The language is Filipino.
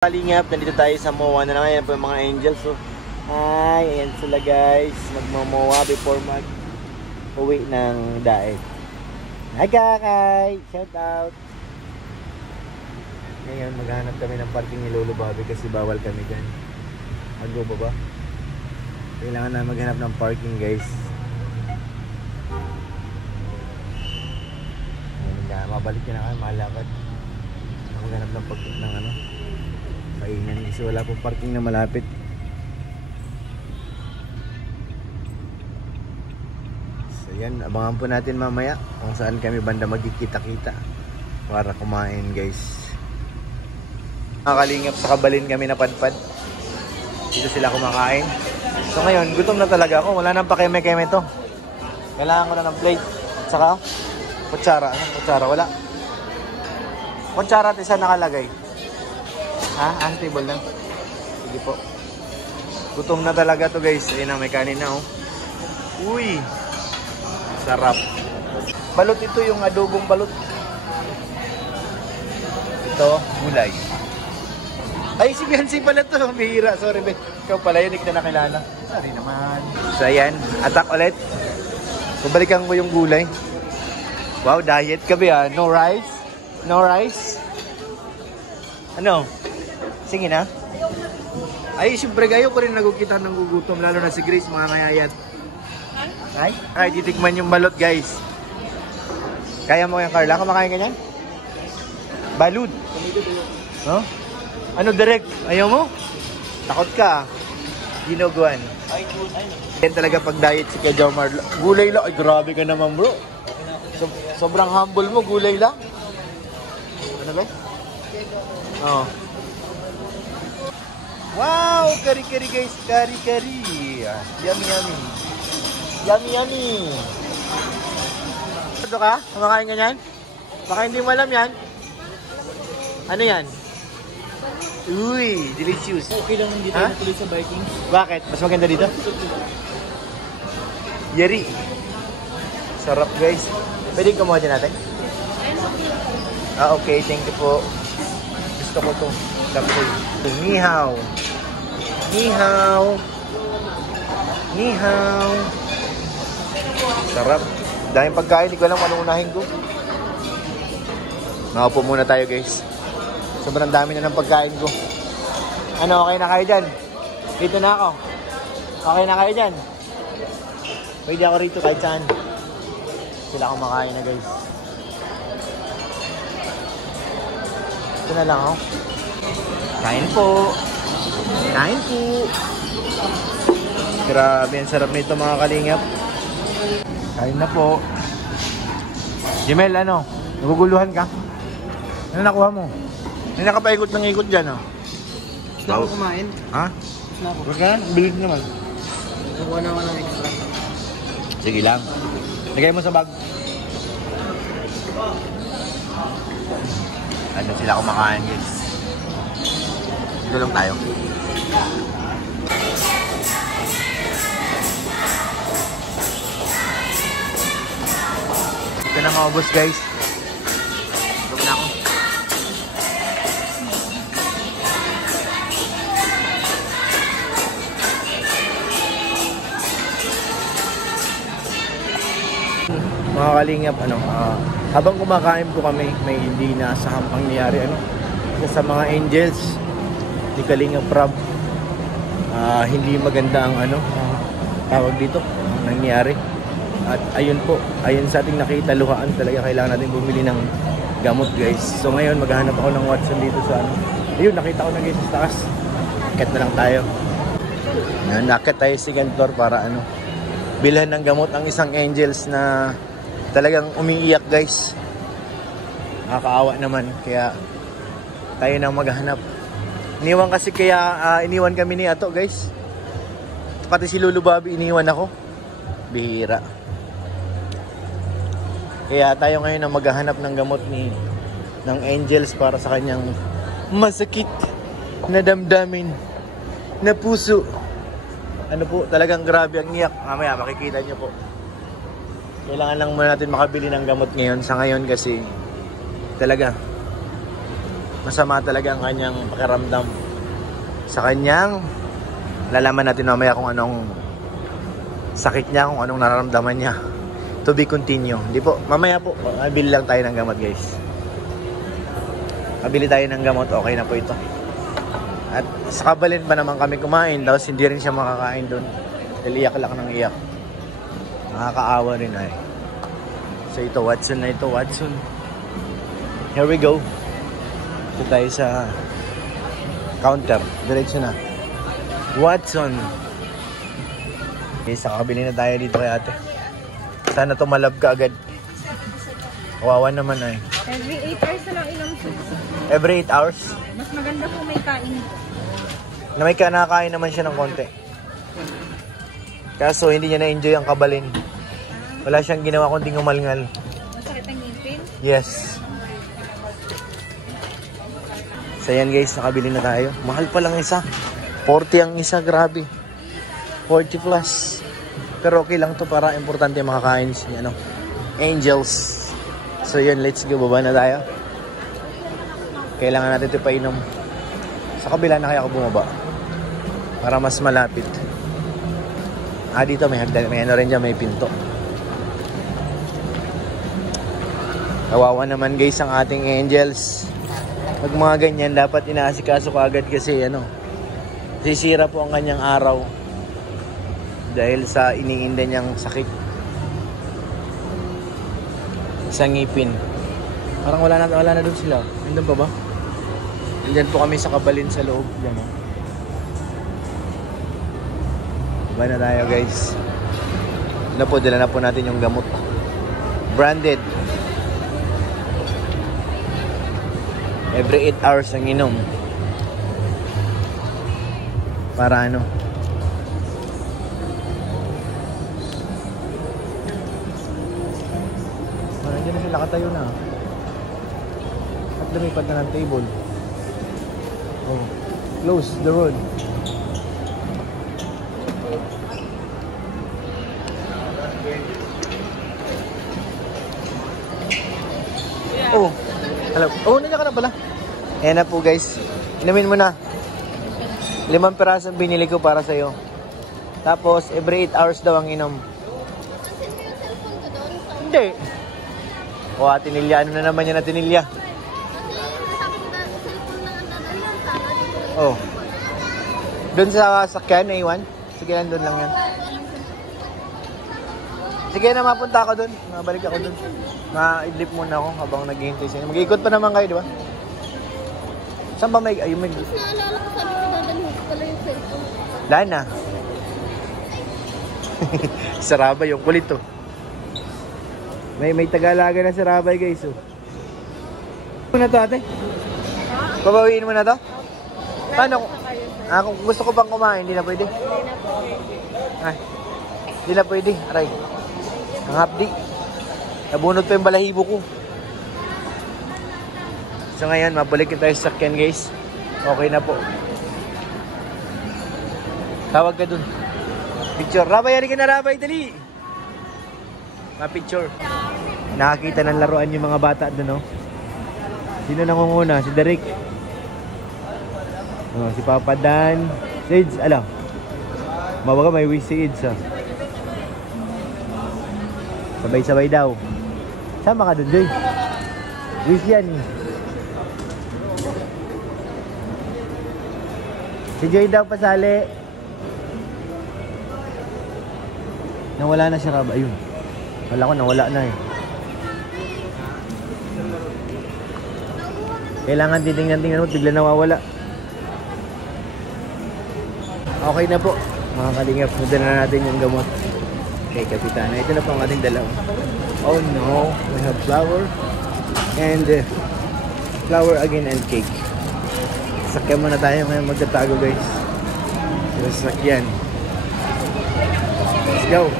Kalingap, nandito tayo sa MOA na naman. Ayan po yung mga angels. So, hi, ayan sila guys. Magmamoa before mag-uwi ng daet. Hi kakay! Shout out! Ngayon, maghanap kami ng parking ni Lolo Bobby kasi bawal kami dyan. Mag-go ba ba? Kailangan na maghanap ng parking guys. Ayan, mabalik na kami, malakad. Maghanap ng parking ng ano. Maingan kasi wala pong parking na malapit. So yan, abangan po natin mamaya kung saan kami banda magkikita-kita para kumain guys. Nakalingap sa Kabalin kami napadpad. Dito sila kumakain. So ngayon, gutom na talaga ako. Wala nang pakeme-keme to. Kailangan ko na ng plate. Saka kutsara. Ano? Kutsara, wala. Kutsara at isa nakalagay. Ha? Table lang. Sige po. Gutom na talaga to guys. Ayun na, may kanin na oh. Uy! Sarap. Balot ito, yung adobong balot. Ito, gulay. Ay, si Biancy pala to. Bihira. Sorry, be. Ikaw pala yun, hindi kita nakilala. Sorry naman. So ayan, attack ulit. Babalikan ko yung gulay. Wow, diet ka ba? No rice? No rice? Ano? Sige na. Ay, siyempre kayo ko rin nagukita ng gugutom. Lalo na si Grace, mga mayayat. Ay, titikman yung balot, guys. Kaya mo yan, Carla? Kumakain ka yan? Balud. Huh? Ano, direct? Ayaw mo? Takot ka. Ginuguan. Yan talaga pag diet si Kuya Jomar. Gulay lang. Ay, grabe ka naman, bro. Sobrang humble mo, gulay lang. Ano ba? Oo. Wow! Kari-kari guys! Kari-kari! Yummy, yummy! Yummy, yummy! Ito ka? Kumakain ka yan? Baka hindi mo alam yan. Ano yan? Uy! Delicious! Okay lang dito na tuloy sa Vikings. Bakit? Mas maganda dito? Yari! Sarap guys! Pwede kumuha dyan natin? Okay. Thank you po. Gusto ko ito. Ni hao. Ni hao. Ni hao. Sarap. Daming pagkain, hindi ko alam anong unahin ko. Nakaupo muna tayo guys. Sobrang dami na ng pagkain ko. Ano, okay na kayo dyan? Dito na ako. Okay na kayo dyan? Pwede ako rito kahit saan. Sila kumakain na guys. Ito na lang ako. Kain po. Kain po. Grabe, ang sarap nito mga kalingap. Kain na po. Jemel, ano? Naguguluhan ka? Ano nakuha mo? Hindi nakapaikot ng ikot dyan, oh. Gusto ko kumain. Ha? Gusto ko. Huwag ka? Bilis naman. Nakuha na ako ng extra. Sige lang. Lagay mo sa bag. Ano sila kumakain, guys. Dito lang tayo. Ito na maubos guys. Ito na ako. Mga kalingap, habang kumakain po kami, may hindi nasahang pangyayari, sa mga angels ni Kalingap Prab, hindi maganda ang tawag dito, ang nangyari. At ayun po, ayun sa ating nakita, luhaan talaga, kailangan natin bumili ng gamot guys. So ngayon, maghahanap ako ng Watson dito sa ayun, nakita ko na guys sa taas. Akit na lang tayo. Nakit tayo second floor para bilhan ng gamot ang isang angels na talagang umiiyak guys. Nakakaawa naman, kaya tayo nang maghanap. Iniwan kasi iniwan kami ni Ato guys. Pati si Lolo Bobby iniwan ako. Bihira. Kaya tayo ngayon ang maghahanap ng gamot ng angels para sa kanyang masakit na damdamin na puso. Ano po, talagang grabe ang iyak. Mamaya makikita niyo po. Kailangan lang muna natin makabili ng gamot ngayon. Sa ngayon kasi talaga masama talaga ang kanyang pakiramdam. Sa kanyang, lalaman natin mamaya kung anong sakit niya, kung anong nararamdaman niya. To be continue. Hindi po, mamaya po, mabili lang tayo ng gamot guys. Mabili tayo ng gamot, okay na po ito. At sa Kabalin pa naman kami kumain, tapos hindi rin siya makakain doon. Dahil iyak lang ng iyak. Nakakaawa rin ay. So ito, Watson na ito, Watson. Here we go. Ito tayo sa counter. Diretso na. Watson. Okay, sa kabili na tayo dito kay ate. Sana tumalab ka agad. Kawawa naman ay. Every 8 hours na lang inom siya. Every 8 hours? Mas maganda po may kain. Na may nakakain naman siya ng konti. Kaso hindi niya na-enjoy ang Kabalin. Wala siyang ginawa kundi ngumalngal. Masakit ang ngipin? Yes. So yan guys, nakabili na tayo. Mahal pa lang isa. 40 ang isa, grabe. 40 plus. Pero okay lang to para importante makakain si Angels. So yun, let's go. Baba na tayo. Kailangan natin ito painom. Sa kabila na kaya ako bumaba. Para mas malapit. Dito may hagdan. May ano rin dyan, may pinto. Kawawa naman guys ang ating Angels. Pag mga ganyan, dapat inaasikaso ka agad kasi sisira po ang kanyang araw. Dahil sa iniinda niyang sakit. Sa ngipin. Parang wala na doon sila. Nandun pa ba? Nandyan po kami sa Kabalin sa loob. Diyan, Baba na tayo guys. Dala na po natin yung gamot. Branded. Every 8 hours ang inom. Para nandiyan na sila, nakatayo na. At lumipad na ng table. Oh, close the road. Oh, hello. Oh, nandiyan ka na pala. Ayan na po guys. Inumin mo na. 5 piraso binili ko para sa'yo. Tapos, every 8 hours daw ang inom. Hindi. O, tinilya. Ano na naman yan na tinilya? Oh. Doon sa sakyan, A1? Sige, nandun lang yan. Sige na, mapunta ako doon. Mabalik ako doon. Ma-idlip muna ako habang naghihintay sa inyo. Mag-iikot pa naman kayo, di ba? Saan ba may... Ayun, may... Naalala ko sabi ko dadalhin ko pala yung cellphone. Lana. Sarabay, yung kulit to. May Tagalaga na si Rabay guys. Oh. Ano na to ate? Pabawiin mo na to? Paano? Kung gusto ko pang kumain, hindi na pwede. Ay, hindi na pwede. Aray. Ang hapdi. Nabunod pa yung balahibo ko. So ngayon, mabalikin tayo sa sakyan guys. Okay na po. Tawag ka dun. Picture. Rabay, ka na Rabay, dali. Ma-picture. Nakakita ng laruan yung mga bata dun, no? Sino nangunguna? Si Derek. Oh, si Papa Dan. Si Ids, alam. Mabaga may wish si Ids, ha? Sabay-sabay daw. Sama ka dun, Joy. Wish yan, eh. Si Joy daw pasali. Nawala na si Rab. Ayun. Wala ko, nawala na eh. Kailangan titingnan-tingnan mo, bigla nawawala. Okay na po. Mga kalingap, mudala na natin yung gamot kay Kapitana. Ito na po ang ating dalawa. Oh no, we have flour and flour again and cake. Sakyan muna tayo ngayon magtatago guys. Sa sakyan. Let's go.